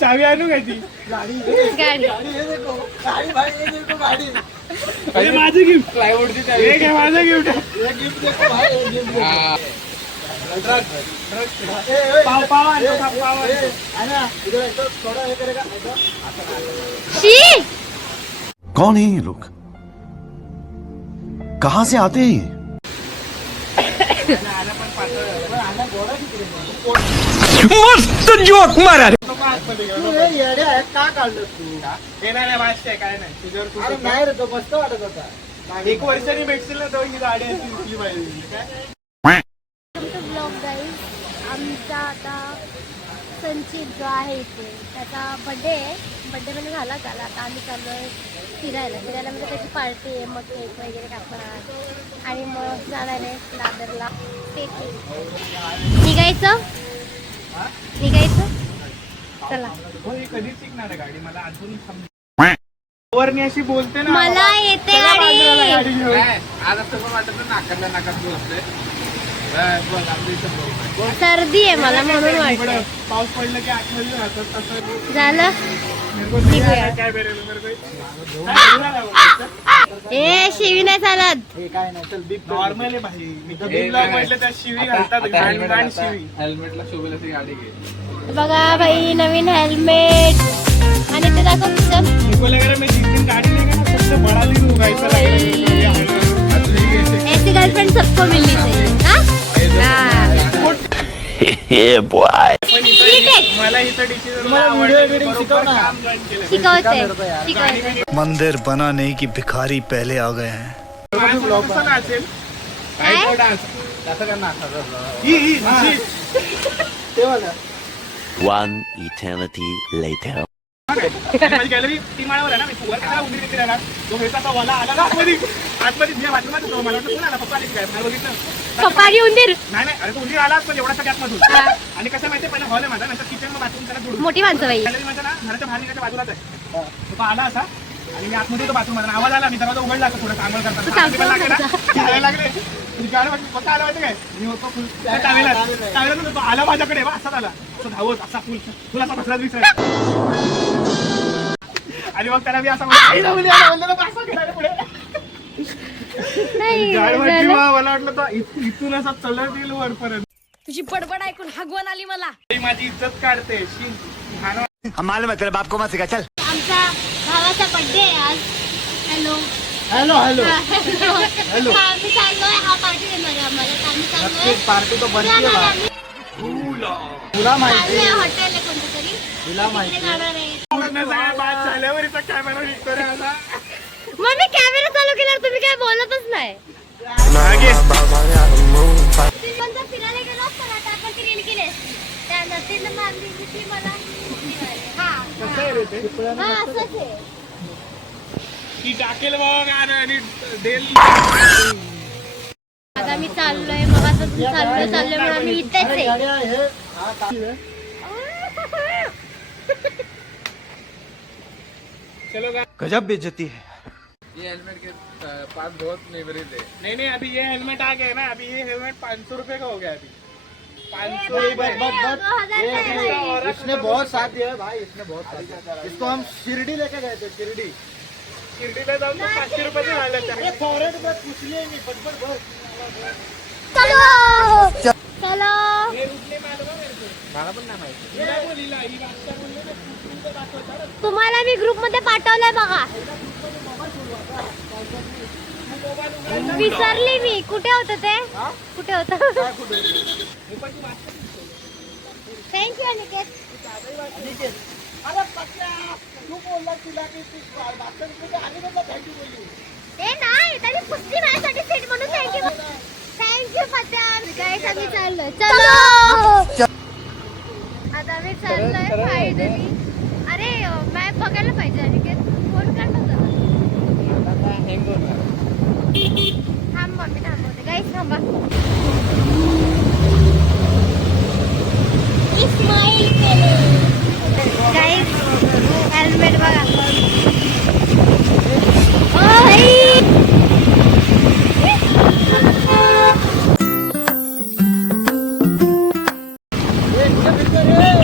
चावी आणू काय ती गाड़ी गाड़ी गाड़ी भाई ये देखो गाड़ी अरे माझं गिफ्ट प्लायवूडची चावी. हे काय माझं गिफ्ट ये गिफ्ट देखो भाई ये गिफ्ट हा. पाव पाव आणतो, पाव आणतो. है ना इधर ऐसा थोड़ा ये करेगा ऐसा शी कौन है ये लोग कहां से आते हैं ये मस्त जोक मारा तू हे येड्या आहे का काढलं तू येणार नाही वाचते काय नाही तुझ्यावर तू अरे नाही रे तो मस्त वाटत होता एक वर्षाने भेटतील ना तो ही गाडी अशी उठली पाहिजे काय ब्लॉग गाईज आमचा आता संचित जो आहे इथे त्याचा बड्डे आहे. बड्डे म्हणजे झाला आता आम्ही चाललोय फिरायला म्हणजे त्याची पार्टी आहे. मग केक वगैरे कापणार आणि मग जाणार आहे दादरला. निघायचं चला. हो हे कधी शिकणार आहे गाडी मला अजून वरनी अशी बोलते ना मला येते चला बाजूला गाडी. गाडी घेऊन. काय? आज असं पण वाटत नाही नाकातल्या नाकात बसतोय. बस, बस, आपल्या इथं बस. सर्दी आहे मला म्हणून इकडं वाटतं. पाऊस पडलं की आतमध्ये राहतात तसं झालं मेरे को नहीं आता क्या बेरेल मेरे को ए शिवी नाही चालत. हे काय नाही चल बिग नॉर्मल आहे भाई मी तर हे ब्लॉग काय? म्हटलं त्या शिवी आता- घालतात आता घाण helmet घाण आता- शिवी हेल्मेटला शोभेल अशी गाडी घे. बघा भाई नवीन हेल्मेट आणि ते दाखव पुस्तक. निको लग रहा मैं जिस दिन गाड़ी लेगा ना सबसे बड़ा दिन होगा ऐसा लग रहा है ऐसी गर्लफ्रेंड सबको मिलनी चाहिए. ठीक आहे. मला इथं डिसिजन तुम्हाला व्हिडिओ एडिटिंग शिकव ना. काम जॉईन केलं शिकवते. मंदिर बना नहीं कि भिखारी पहले आ गए हैं माझं कसं नाचेल काय तो डान्स असं कर ना असं कर. ही ही ते बघा One eternity later. माझी गॅलरी तीन माळावर आहे ना मी वर कसा उभी तिथे राहणार तो भेटता तो वाला आला ना आतमध्ये मी बाथरूमात होतो मला वाटतं कोण आला पप्पा आले काय मला बघितलं पपारी उंदीर नाही अरे तो उंदीर आलाच पण एवढा गॅप मधून आणि कसं माहितीये पहिला हॉल आहे माझा नंतर किचन मग बाथरूम त्याला जोडून मोठी माणसं बाई. गॅलरी माझ्या ना घराच्या बाहेर निघायच्या बाजूलाच आहे तो आला असा आणि मी आतमध्ये तो बाथरूम मध्ये आवाज आला मी दरवाजा उघडला असं थोडं आंघोळ करताना लागले गाडी वाटली पक्का आला माहिती काय मी होतो टावेला तो आला माझ्याकडे असाच आला असं धावत असा फुल तुला असा बसला दिसला आणि मग त्याला मी असं पुढे नाही गाडी वाटली झालं. मला वाटलं तो इथून असा चलत येईल वरपर्यंत तुझी बडबड ऐकून हगवण आली मला. ती माझी इज्जत काढते हम मालूम है तेरे बाप को मत सिखा चल आमचा भावाचा बर्थडे आहे आज. हॅलो हॅलो हॅलो हॅलो आम्ही चाललोय हा पार्टी देणार आहे आम्हाला. तर आम्ही चाललोय पार्टी तो बनती जाणार है आम्ही. तुला माहिती चाललोय हॉटेल आहे कोणतं तरी तुला माहिती तिकडे जाणार आहे. पूर्ण सगळ्या बाद झाल्यावर इथं कॅमेरा निघतो रे असा मग मी कॅमेरा चालू केल्यावर तुम्ही काय बोलतच नाही. मागे पण जर फिरायला गेलो असतो ना तर आपण ती रील केली असती. त्या नदीनं मारली की ती मला कसं आहे रे ते हा असंच आहे. ती टाकेल बघ आणि डेल आता मी चाललोय मग आता चाललोय म्हणून आम्ही इथेच आहे. गाड्या हे हा का- चलो गजब बेइज्जती है ये हेल्मेट के पास बहुत मेमोरीज है. नहीं अभी ये हेलमेट आ गया ना अभी ये हेलमेट 500 रुपए का हो गया अभी 500 बस बस बस 2000 ये का है भाई. इसने बहुत साथ दिया है भाई इसने बहुत साथ दिया इसको हम शिरडी लेके गए थे शिरडी शिर्डीला जाऊन तो 500 रुपये झाले अरे फॉरेन में कुछ लिए नहीं बस बस चलो चलो. हे रुटले मालूम आहे मेरे को मला पण नाही माहिती. हिला बोलीला ही वाचता बोलले ना तू दाखवता ना तुम्हाला मी ग्रुप मध्ये पाठवलंय बघा. विसरली मी कुठे होतं ते कुठे होतं. थँक्यू अनिकेत. अरे पक्या तू बोलला तुला की तू वाचन कुठे आणि बघा थँक्यू बोलली ए नाही त्याने पुस्ती माझ्यासाठी सेट म्हणून थँक्यू पत्या. गाईस आम्ही चाललोय चलो. आता आम्ही चाललोय फायनली. अरे मॅप बघायला पाहिजे अनिकेत. फोन काढ होता थांब मम्मी थांबवते. गाईस थांबा. इस्माईल केले गाईस हेल्मेट बघा.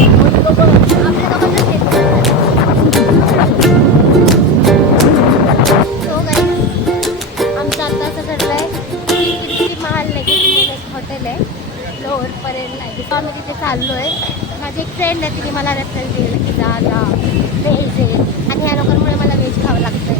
आपल्या दोघांचं फ्रेंड आहे तिने मला रेफरन्स दिलेलं की जा जा व्हेज आहे आणि ह्या लोकांमुळे मला व्हेज खावं लागतंय.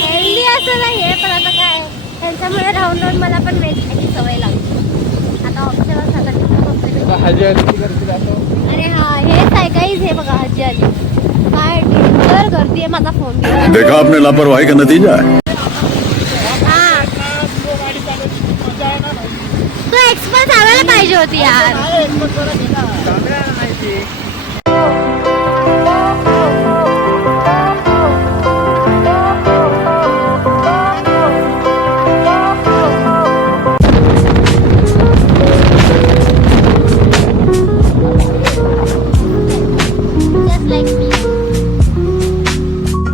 हेल्दी असं नाही आहे पण आता काय त्यांच्यामुळे राहून राहून मला पण व्हेज खायची सवय लागली. आता ऑप्शनल सगळं अरे हा हेच आहे काहीच हे बघा हजी आली काय डेंजर गर्दी आहे. माझा फोन देखा आपने लापरवाही का नतीजा है. तू एक्सपर्ट सांगायला पाहिजे होती यार. Just like me.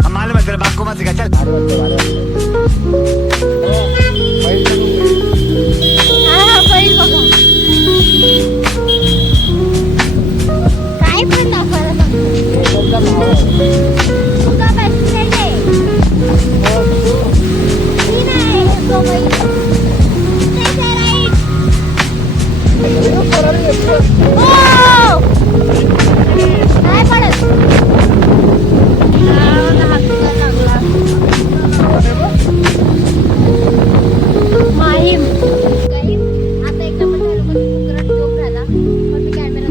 हम मालूम है तेरे बाप को मत सिखा चल. हा बैल बघा काय पण दाखवायला सांगतो. तुझा बेस्ट फ्रेंड आहे मी नाही तो बैल. Take a ride. हो नाही पडत. माहीम काही आता एकदा पण लोकांनी जोक झाला पण मी कॅमेरा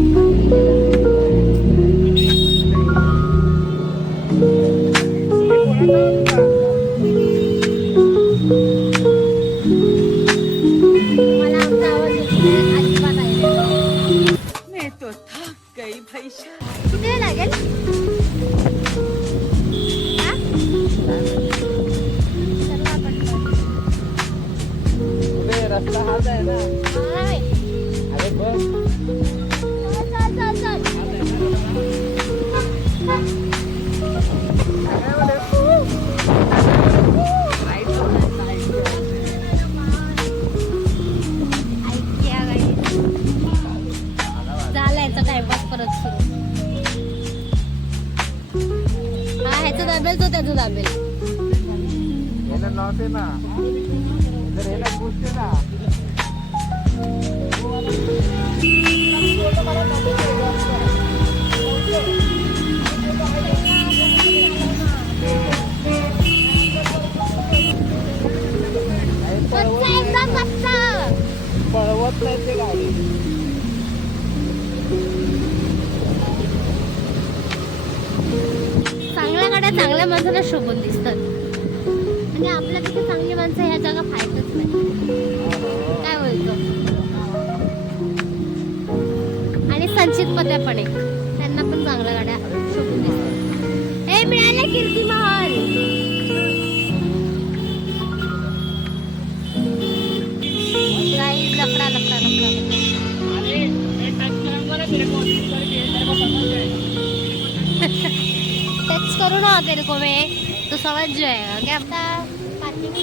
मला आमचा आवाज अजिबात आहे किती वेळ लागेल. हा? चला आपण रस्ता हाच आहे ना. नाही. अरे बस चल. झाला याचा टाइमपास परत सुरू. हा ह्याचं दाबेल तो त्याचं दाबेल. याला नव्हते ना जर याला पुसते ना पळवत नाही ते गाडी. चांगल्या गाड्या चांगल्या माणसाला शोभून दिसतात आणि आपल्या तिथे चांगली माणसं ह्या जगा फायदाच नाही. काय बोलतो. आणि संचित पत्या पण आहे त्यांना पण चांगल्या गाड्या शोभून दिसतात. हे मिळाले कीर्तिमान. काही लकडा टच करो ना तेरे को मैं तो समझ जाएगा क्या. आता पार्किंग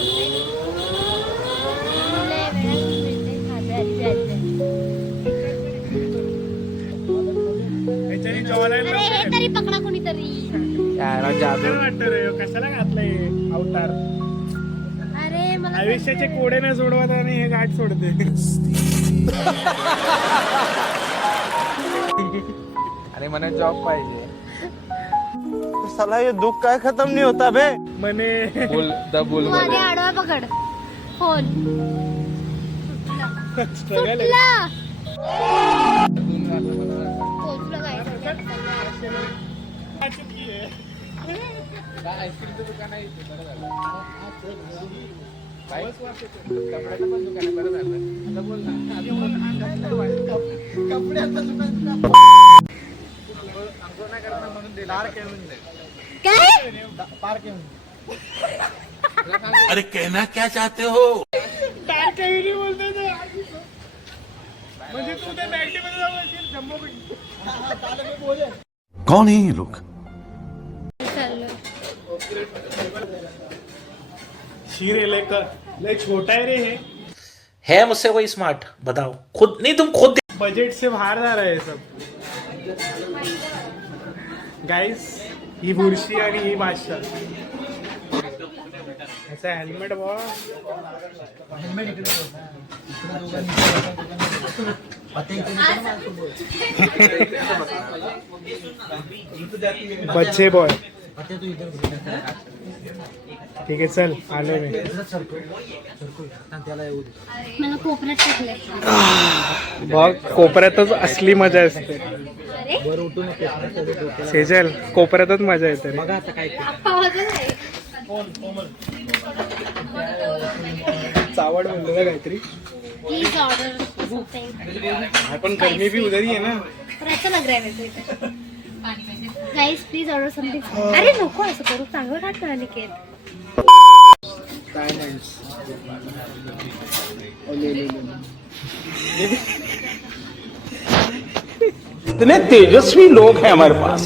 अरे हे तरी पकडा कोणीतरी. वाटतं रे कशाला घातलंय अवतार. अरे मला आयुष्याचे कोडे नाही सोडवत आणि हे गाठ सोडते. आणि मला जॉब पाहिजे. साला ये दुख काय खत्म नहीं होता बे. मने बुल द बुल तू आधी आडवा पकड फोन. स्ट्रगल आहे. सुटला. पोचलं काय आईस्क्रीमचं दुकान आहे इथे. बरं झालं. कपड्याचं पण दुकान आहे. बरं झालं. आता बोल ना. कपड्याचं दुकान अंघोळ नाही करणार म्हणून दिला. काय पार्क येऊन अरे कहना क्या चाहते हो. डार्क काही बोलतोय तो. म्हणजे तू त्या बॅगटी मध्ये जाऊ असेल जम्बो पिंक. कौन है ये लोग. शीर है ले छोटा है रे है मुझसे कोई स्मार्ट बताओ खुद नहीं तुम खुद बजट से बाहर जा रहा है सब. गाइस ही बुरशी आणि ही बादशाह असं हेल्मेट बॉ बच्चे बॉय ठीक आहे चल आलो मी मला कोपऱ्यात टाकलंय. बघ कोपऱ्यातच असली मजा असते अरे सेजल कोपऱ्यातच मजा येते रे. आप्पा वाजत आहे. चावड म्हणलं ना काहीतरी प्लीज ऑर्डर समथिंग. पण गर्मी भी उधर ही है ना. पर अच्छा लग रहा है मेरे को इधर. Guys please order something. अरे नको असं करू चांगलं काढ ना निकेत. डायमंड्स इतने तेजस्वी लोग हैं हमारे पास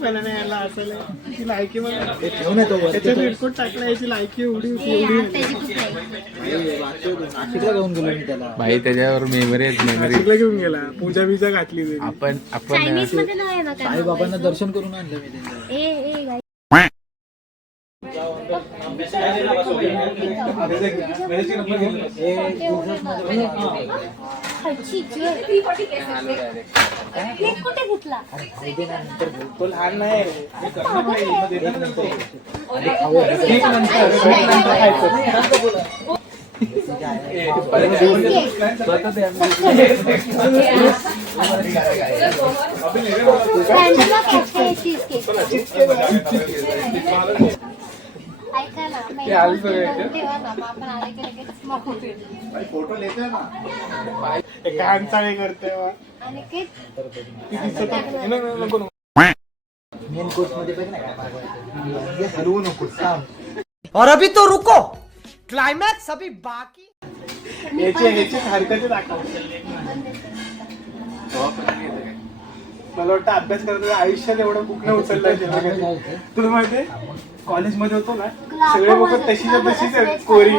मला नाही यायला असेल याची लायकी बघ त्याच्यात रेडकोट टाकला याची लायकी एवढी होती ए एवढी यार त्याची खूप नाही. नाशिकला घेऊन गेलो मी त्याला. भाई त्याच्यावर मेमरी नाशिकला घेऊन गेला पूजा बिजा घातली त्याची. आपण चायनीज मध्ये नाही ना काय साईबाबांना दर्शन करून आणलं मी त्यांचं. ए गाइस कुठे घेतला. तो लहान नाही ऐका ना ठेवा ना मग आपण आले की लगेच स्मोक होतील. फोटो लेते ना. कान चाळे करते आणि के मेन कोर्स मध्ये बघ ना काय पाहिजे. हलवू नको सांग. और अभी तो रुको क्लाइमैक्स अभी बाकी याची हरकती दाखव. मला वाटतं अभ्यास करताना आयुष्यात एवढं बुक नाही उचललं तुला माहितीये कॉलेजमध्ये होतो ना सगळे लोक तशीच तशीच आहेत कोरी.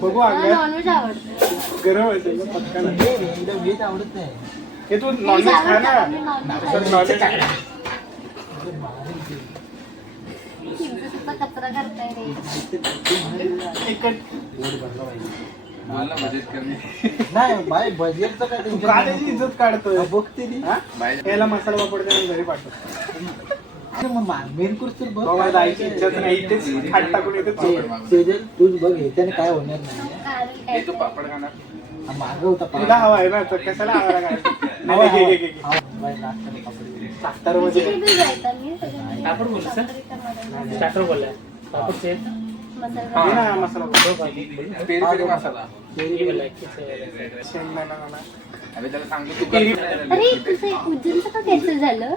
बघू अंगात नॉनव्हेज आवडतं. गरम असेल ना पटकन. व्हेज आवडत नाही. हे तू नॉनव्हेज खा ना. नॉनव्हेज कचरा करताय रे. मला मदत करणे नाही बाय बजेटचं काय तू टेन्शन का नाही. त्याची इज्जत काढतोय बघते ती. हा? याला मसाला पापड करून घरी पाठव. मेन कोर्स तर बघ. माझ्या आईची इज्जत नाही इथेच खाट टाकून येते सेजल तूच बघ हे त्याने काय होणार नाही. कारण काय तू पापड खाणार हा मागं होता तुला हवा आहे ना तर कशाला हवा काय नाही, घे. साखर मध्ये किती जायचं मी सगळं स्टार्टर बोलला मसाला घे ना मसाला पापड. पेरी पेरी मसाला शेंगदाणा म्हणा. अरे त्याला सांगतो तू अरे तुझं उज्जैनचं का कॅन्सल झालं.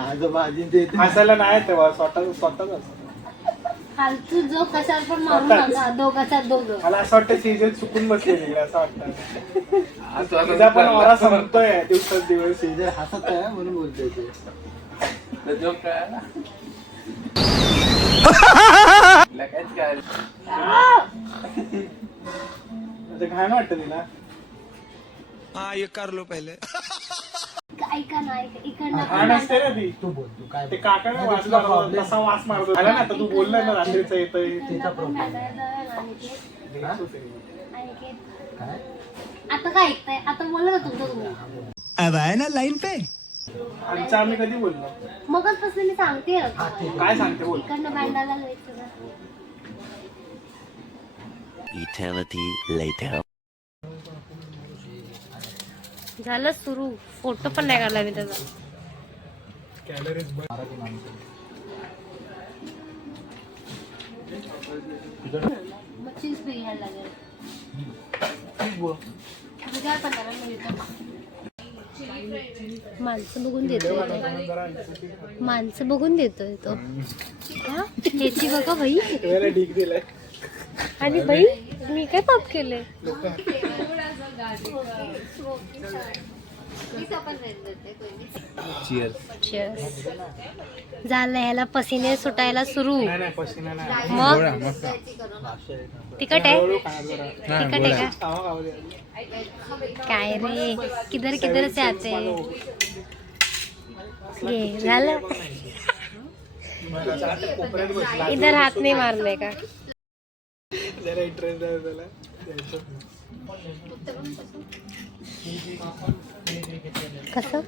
आजोबा आजींचे इथे हसायला नाही तेव्हा स्वतःच फालतू जो कशावर पण मारून टाका दोघाचा दोघं. मला असं वाटतं सीजन चुकून बसलेली असं वाटतं. आज तू तुझा पण ओरा संपतोय दिवसात दिवस. सेजल हसत आहे म्हणून बोलतोय ते. जोक काय काहीच काय घाण वाटतं तिला. ऐका ना इकडनं घाण असते ना ती. तू बोल तू काय ते काकाने वास मारतो तसा वास मारतो. झाला ना आता तू बोलला ना रात्रीचं येतोय. काय आता काय ऐकताय आता बोलला ना तुमचं तुम्ही. अब आए ना लाइन पे आमचं आम्ही कधी बोललो मगच पासून मी सांगते काय सांगते बोल. इकडनं भांडायला जायचं ना. Eternity later. झालं सुरू. फोटो पण नाही काढला मी त्याचा. मग चीज बिघायला लागेल. बिघाय पण त्याला मिळतं. माणसं बघून देतोय माणसं बघून देतोय तो. हा ह्याची बघा बाई. वेळेला ढीक दिलाय. आणि बाई मी काय पाप केले. Cheers. झालं ह्याला पसीने सुटायला सुरू. नाही पसीना नाही. मग तिखट आहे तिखट आहे का काय रे किधर किधर से आते ये झालं कोपऱ्यात बसला इधर हात नाही मारले का जरा इंटरेस्ट आहे त्याला द्यायचं. कसं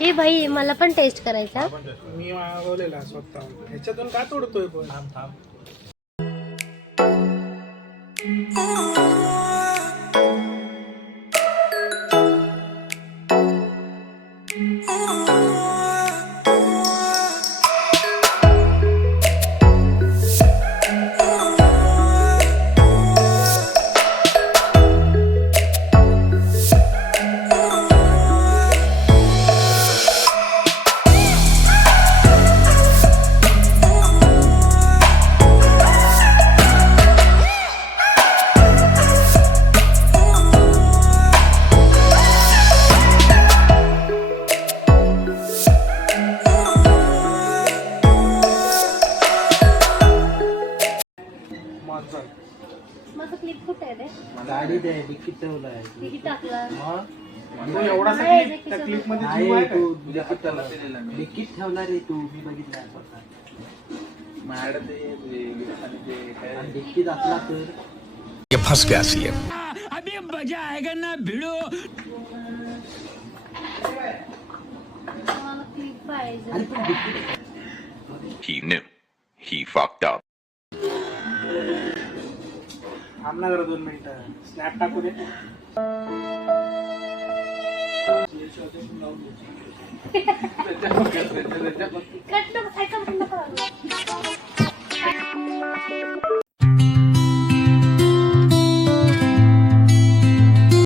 हे भाई मला पण टेस्ट करायचा मी मागवलेला स्वतः ह्याच्यातून का तोडतोय पण माझं क्लिप कुठे आहे रे गाडीत आहे डिक्कीत ठेवला आहे किती टाकला तू एवढासा क्लिप त्या क्लिप मध्ये जीव आहे तू का? डिक्कीत ठेवला रे तू मी बघितला स्वतः माझ्याकडे ते आणि डिक्कीत असला तर मला क्लिप पाहिजे आणि पण डिक्कीत He knew. He fucked up. थांब ना जरा 2 मिनिटं स्नॅप टाकू दे कट नको